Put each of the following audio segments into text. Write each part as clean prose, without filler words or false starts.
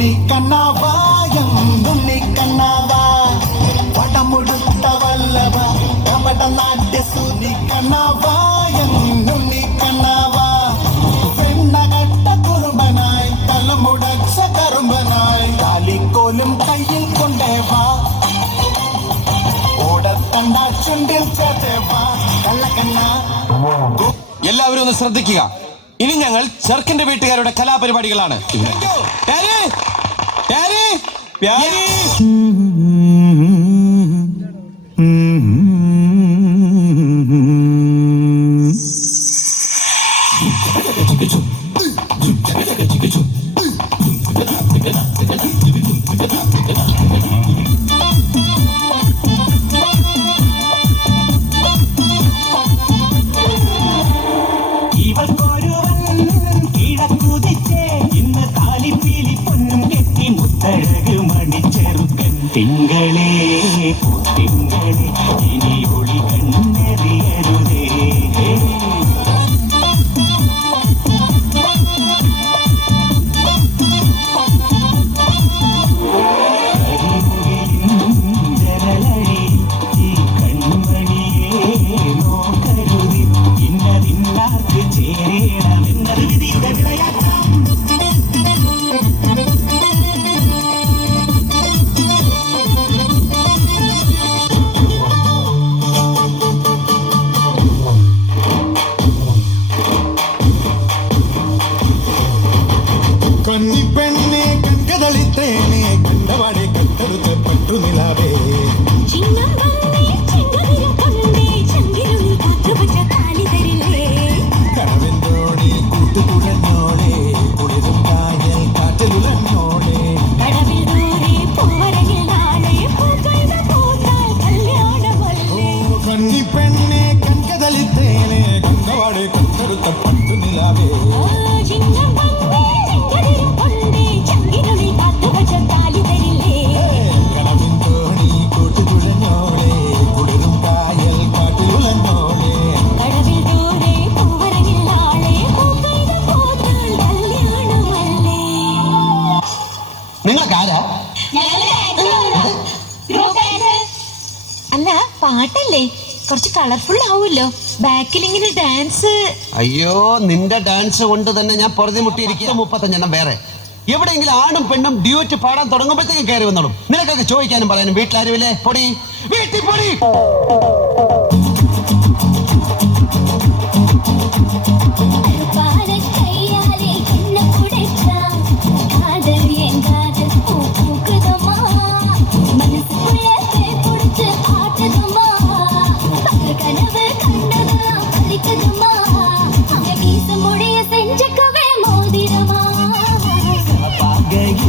ഉണ്ണി കണ്ണാവായം ഉണ്ണി കണ്ണാവാ പടമുടുത്ത വല്ലഭ കപട നാട്യ സുനി കണ്ണാവായം ഉണ്ണി കണ്ണാവാ പെണ്ണകട്ട കുറുമ്പനായി തലമുടച്ച കറുമ്പനായി താലിക്കോലും കയ്യിൽ കൊണ്ടേവാ ഓടത്തണ്ട ചുണ്ടിൽ ചേർത്തേവാ കള്ളക്കണ്ണ. എല്ലാവരും ഒന്ന് ശ്രദ്ധിക്കുക. ഇനി ഞങ്ങൾ ചെറുക്കന്റെ വീട്ടുകാരുടെ കലാപരിപാടികളാണ്. തിങ്കളേ തിങ്കളേ ഇനി ഒളി കണ്ണെറിയരുതേ. ജനലഴി ഈ കൺമണിയെ നോക്കരുതി ഇന്നതിന്നാർക്ക് ചേരണമെന്നത് വിധിയുടെ വിളയാട്ടം. കന്നിപ്പെണ്ണെ കണ്ടതളിത്തേനെ കണ്ടവാടെ കട്ടെടുത്ത് പട്ടുനിലാവേ കടവെന്തോടെ കൂട്ടുകുഴഞ്ഞോടെ കുളിരും കായൽ കാറ്റിലുലഞ്ഞോടെ കന്നിപ്പെണ്ണെ കണ്ടതളിത്തേനെ കണ്ടവാടെ കട്ടെടുത്ത പട്ടുനിലാവേ നിങ്ങൾക്കാരാ? അല്ല പാട്ടല്ലേ, കുറച്ച് കളർഫുൾ ആവുമല്ലോ. ബാക്കിൽ ഇങ്ങനെ ഡാൻസ്. അയ്യോ, നിന്റെ ഡാൻസ് കൊണ്ട് തന്നെ ഞാൻ പൊറുതി മുട്ടിയിരിക്കുക. 35 വേറെ എവിടെയെങ്കിലും ആണും പെണ്ണും ഡ്യൂറ്റ് പാടാൻ തുടങ്ങുമ്പോഴത്തേക്കും കയറി വന്നോളും. നിനക്കൊക്കെ ചോദിക്കാനും പറയാനും വീട്ടിലാരുമില്ലേ? പൊടി വീട്ടിൽ പൊടി.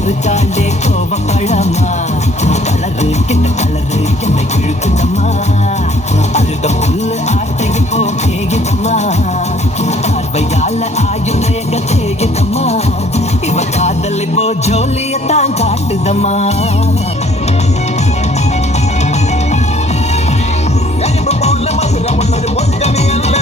இருக்காண்டே கோவப்பழமா கலரு கிட்ட கலரு என்னை இழுக்குதம்மா அழுத புல்லு ஆட்டைக்கு போ கேகுதம்மா பார்வையால ஆயுள் ரேக தேகுதம்மா இவ காதல் இப்போ ஜோலியத்தான் காட்டுதம்மா. போல மதுரை பொன்னொரு பொத்தனி அல்ல